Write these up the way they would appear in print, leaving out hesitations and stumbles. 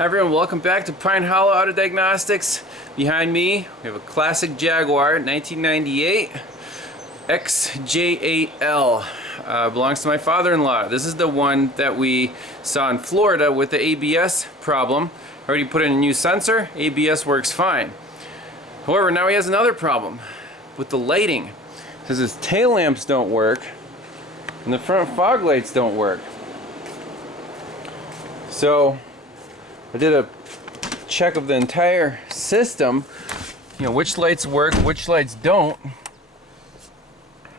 Hi everyone, welcome back to Pine Hollow Auto Diagnostics. Behind me, we have a classic Jaguar 1998 XJ8L. Belongs to my father-in-law. This is the one that we saw in Florida with the ABS problem. Already put in a new sensor, ABS works fine. However, now he has another problem with the lighting. Because his tail lamps don't work and the front fog lights don't work. So I did a check of the entire system, which lights work, which lights don't,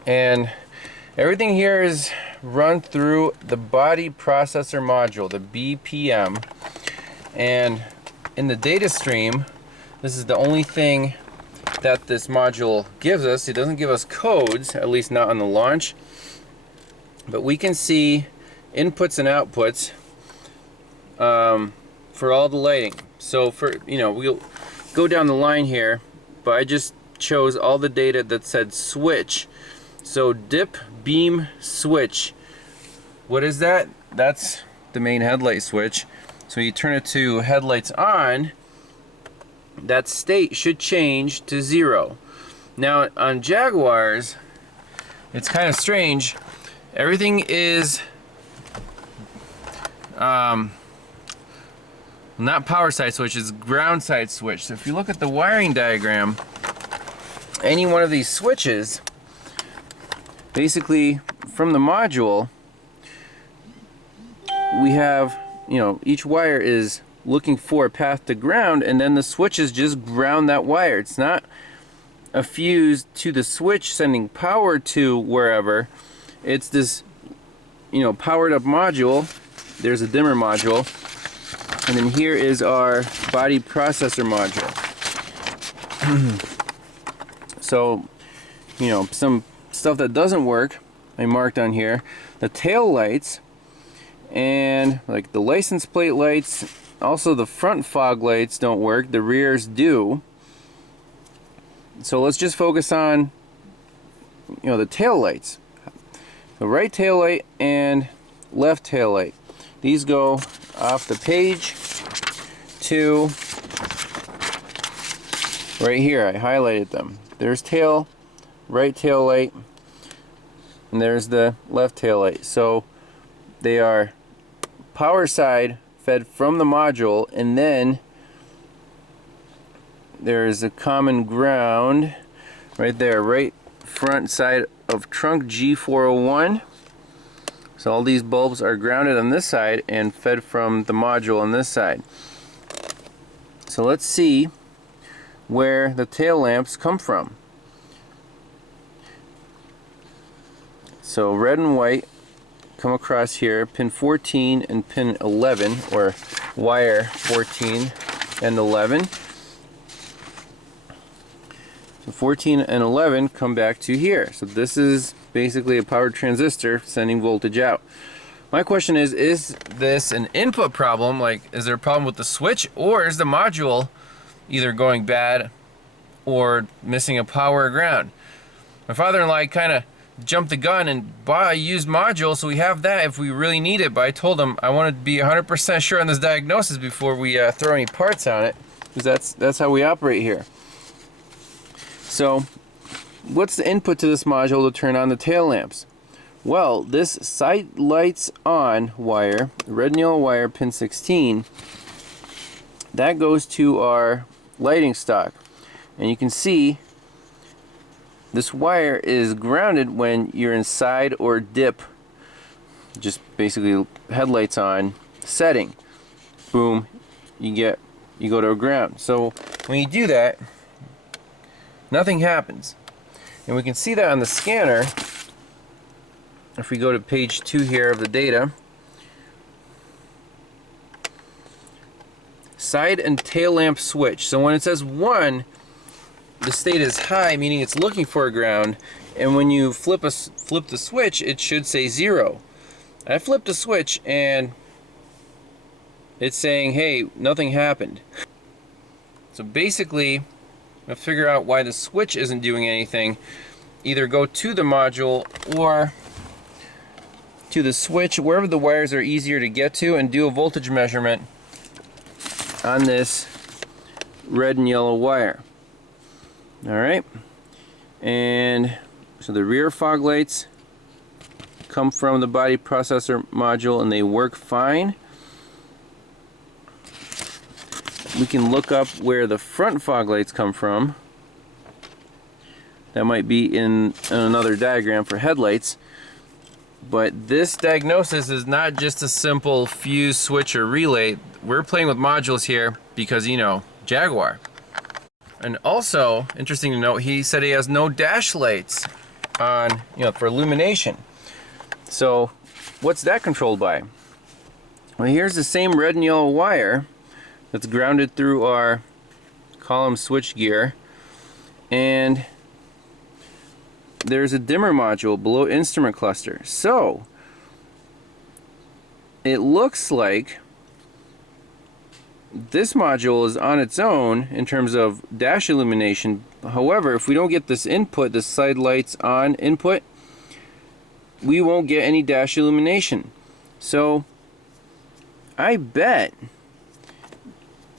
and everything here is run through the body processor module, the BPM, and in the data stream, this is the only thing that this module gives us. It doesn't give us codes, at least not on the launch, but we can see inputs and outputs for all the lighting. So we'll go down the line here, but I just chose all the data that said switch. So dip beam switch. What is that? That's the main headlight switch. So you turn it to headlights on, that state should change to 0. Now on Jaguars, it's kind of strange. Everything is not power side switch, it's ground side switch. So if you look at the wiring diagram, any one of these switches, basically from the module, we have, each wire is looking for a path to ground, and then the switches just ground that wire. It's not a fuse to the switch sending power to wherever. It's this, powered up module. There's a dimmer module. And then here is our body processor module. So, some stuff that doesn't work, I marked on here. The tail lights, and like the license plate lights, also the front fog lights don't work, the rears do. So let's just focus on, the tail lights. The right tail light and left tail light. These go off the page to right here. I highlighted them. There's right tail light, and there's the left tail light. So they are power side fed from the module, and then there's a common ground right there, right front side of trunk G401. So all these bulbs are grounded on this side and fed from the module on this side. So let's see where the tail lamps come from. So red and white come across here, pin 14 and pin 11, or wire 14 and 11. So 14 and 11 come back to here. So this is basically a powered transistor sending voltage out. My question is this an input problem? Like, is there a problem with the switch, or is the module either going bad or missing a power or ground? My father-in-law kind of jumped the gun and bought a used module, so we have that if we really need it, but I told him I wanted to be 100% sure on this diagnosis before we throw any parts on it, because that's how we operate here. So what's the input to this module to turn on the tail lamps? Well, this side lights on wire, red and yellow wire, pin 16, that goes to our lighting stock. And you can see this wire is grounded when you're in side or dip, just basically headlights on setting. Boom, you go to a ground. So when you do that, nothing happens. And we can see that on the scanner. If we go to page 2 here of the data, side and tail lamp switch. So when it says 1, the state is high, meaning it's looking for a ground, and when you flip the switch, it should say 0. I flipped the switch and it's saying, hey, nothing happened. So basically, to figure out why the switch isn't doing anything, either go to the module or to the switch, wherever the wires are easier to get to, and do a voltage measurement on this red and yellow wire. Alright, and so the rear fog lights come from the body processor module and they work fine. We can look up where the front fog lights come from. That might be in another diagram for headlights. But this diagnosis is not just a simple fuse, switch, or relay. We're playing with modules here because, you know, Jaguar. And also, interesting to note, he said he has no dash lights on, you know, for illumination. So, what's that controlled by? Well, here's the same red and yellow wire that's grounded through our column switch gear, and there's a dimmer module below instrument cluster. So it looks like this module is on its own in terms of dash illumination. However, if we don't get this input, the side lights on input, we won't get any dash illumination. So I bet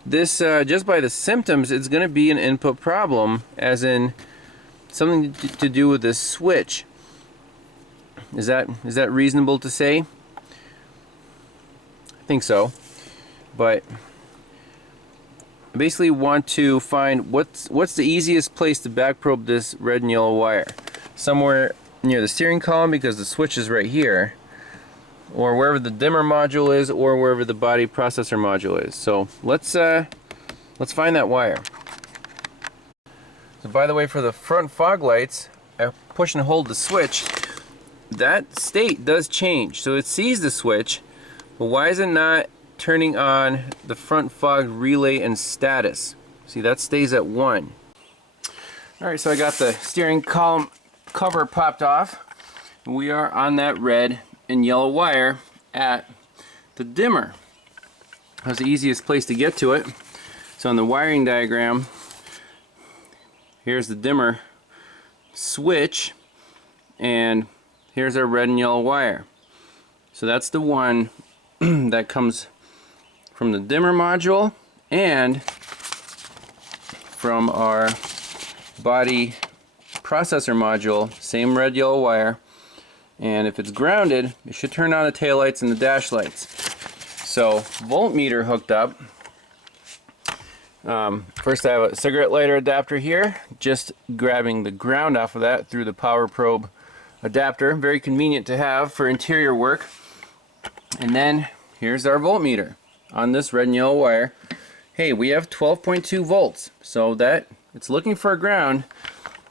this, just by the symptoms, it's going to be an input problem, as in something to do with this switch. Is that reasonable to say? I think so. But I basically want to find what's the easiest place to back probe this red and yellow wire. Somewhere near the steering column, because the switch is right here, or wherever the dimmer module is, or wherever the body processor module is. So let's find that wire. So by the way, for the front fog lights, I push and hold the switch. That state does change. So it sees the switch, but why is it not turning on the front fog relay and status? See, that stays at 1. Alright, so I got the steering column cover popped off. We are on that red and yellow wire at the dimmer. That's the easiest place to get to it. So on the wiring diagram, here's the dimmer switch, and here's our red and yellow wire. So that's the one that comes from the dimmer module and from our body processor module, same red yellow wire. And if it's grounded, it should turn on the taillights and the dash lights. So voltmeter hooked up. First I have a cigarette lighter adapter here, just grabbing the ground off of that through the power probe adapter. Very convenient to have for interior work. And then here's our voltmeter on this red and yellow wire. Hey, we have 12.2 volts, so that it's looking for a ground.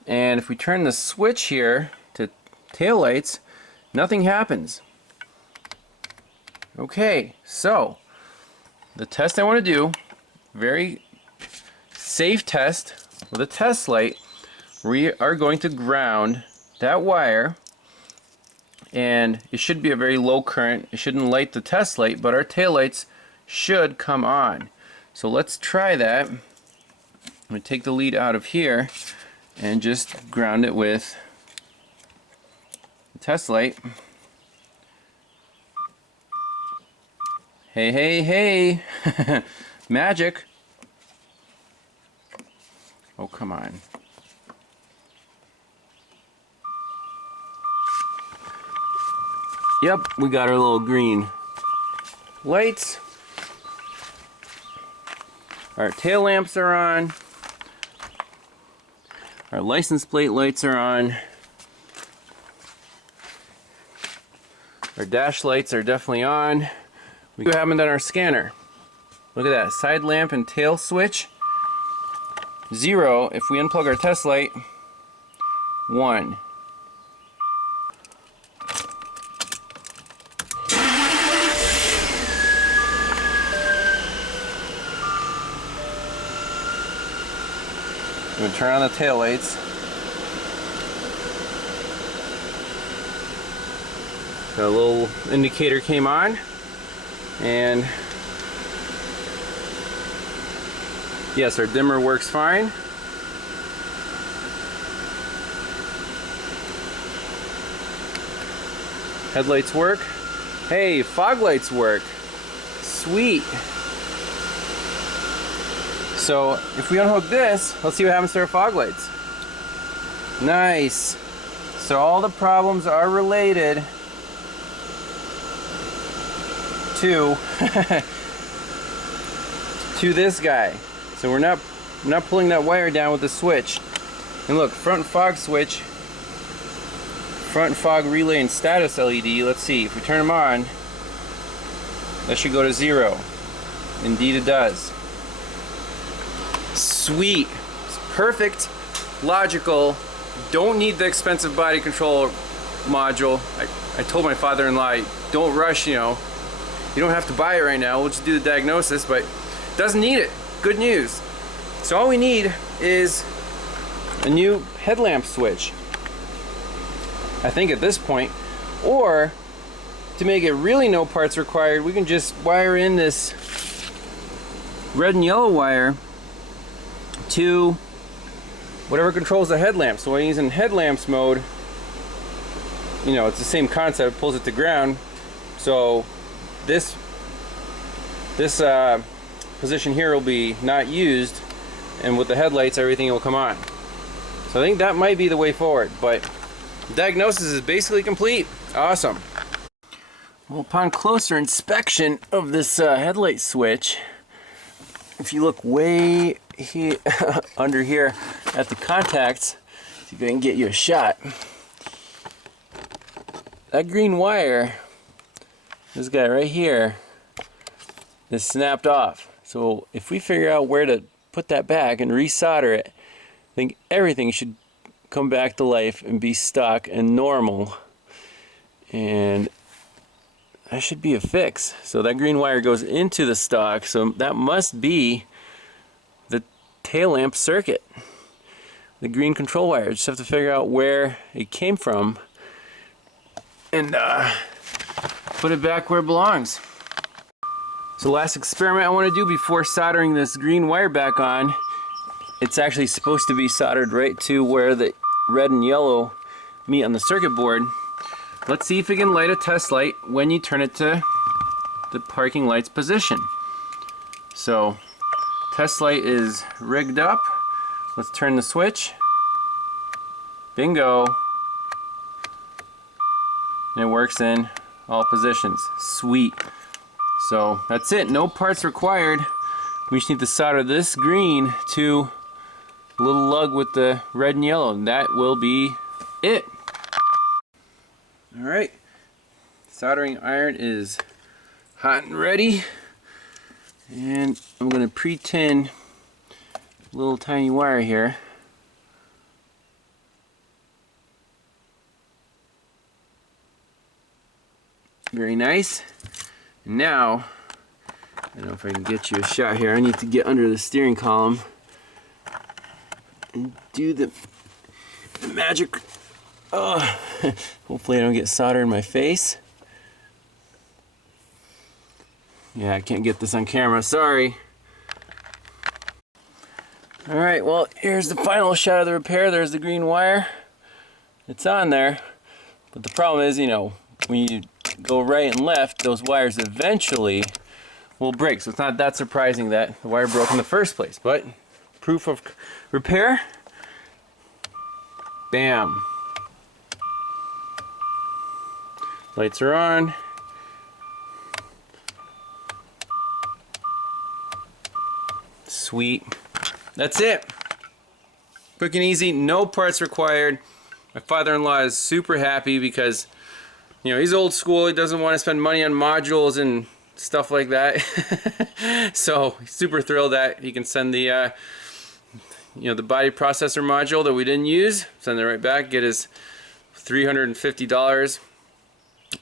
And if we turn the switch here to taillights, nothing happens. Okay, so the test I want to do, very safe test with a test light. We are going to ground that wire, and it should be a very low current. It shouldn't light the test light, but our taillights should come on. So let's try that. I'm going to take the lead out of here and just ground it with the test light. Hey, hey, hey! Magic! Oh, come on. Yep, we got our little green lights. Our tail lamps are on. Our license plate lights are on. Our dash lights are definitely on. We haven't done our scanner. Look at that, side lamp and tail switch. 0 if we unplug our test light. 1. I'm going to turn on the tail lights. The little indicator came on, and yes, our dimmer works fine. Headlights work. Hey, fog lights work. Sweet. So if we unhook this, let's see what happens to our fog lights. Nice. So all the problems are related to to this guy. So we're not pulling that wire down with the switch. And look, front fog switch, front fog relay and status LED. Let's see, if we turn them on, that should go to 0. Indeed it does. Sweet. It's perfect, logical. Don't need the expensive body control module. I told my father-in-law, don't rush, you know. You don't have to buy it right now. We'll just do the diagnosis, but doesn't need it. Good news. So all we need is a new headlamp switch, I think at this point. Or to make it really no parts required, we can just wire in this red and yellow wire to whatever controls the headlamp. So when he's in headlamps mode, you know, it's the same concept, pulls it to ground. So this position here will be not used, and with the headlights everything will come on. So I think that might be the way forward, but the diagnosis is basically complete. Awesome. Well, upon closer inspection of this headlight switch, if you look way here under here at the contacts, see if I can get you a shot. That green wire, this guy right here, is snapped off. So if we figure out where to put that back and resolder it, I think everything should come back to life and be stock and normal. And that should be a fix. So that green wire goes into the stock, so that must be the tail lamp circuit, the green control wire. Just have to figure out where it came from and put it back where it belongs. So last experiment I want to do before soldering this green wire back on, it's actually supposed to be soldered right to where the red and yellow meet on the circuit board. Let's see if we can light a test light when you turn it to the parking light's position. So test light is rigged up. Let's turn the switch. Bingo. And it works in all positions. Sweet. So that's it, no parts required. We just need to solder this green to a little lug with the red and yellow, and that will be it. Alright, soldering iron is hot and ready, and I'm going to pre-tin a little tiny wire here. Very nice. Now, I don't know if I can get you a shot here. I need to get under the steering column and do the magic. Hopefully I don't get solder in my face. Yeah, I can't get this on camera, sorry. Alright, well, here's the final shot of the repair. There's the green wire. It's on there. But the problem is, you know, when you go right and left, those wires eventually will break. So it's not that surprising that the wire broke in the first place. But proof of repair. Bam. Lights are on. Sweet. That's it. Quick and easy, no parts required. My father-in-law is super happy because, you know, he's old school. He doesn't want to spend money on modules and stuff like that. So he's super thrilled that he can send the you know, the body processor module that we didn't use, send it right back, get his $350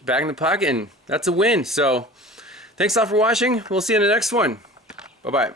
back in the pocket, and that's a win. So thanks a lot for watching. We'll see you in the next one. Bye bye.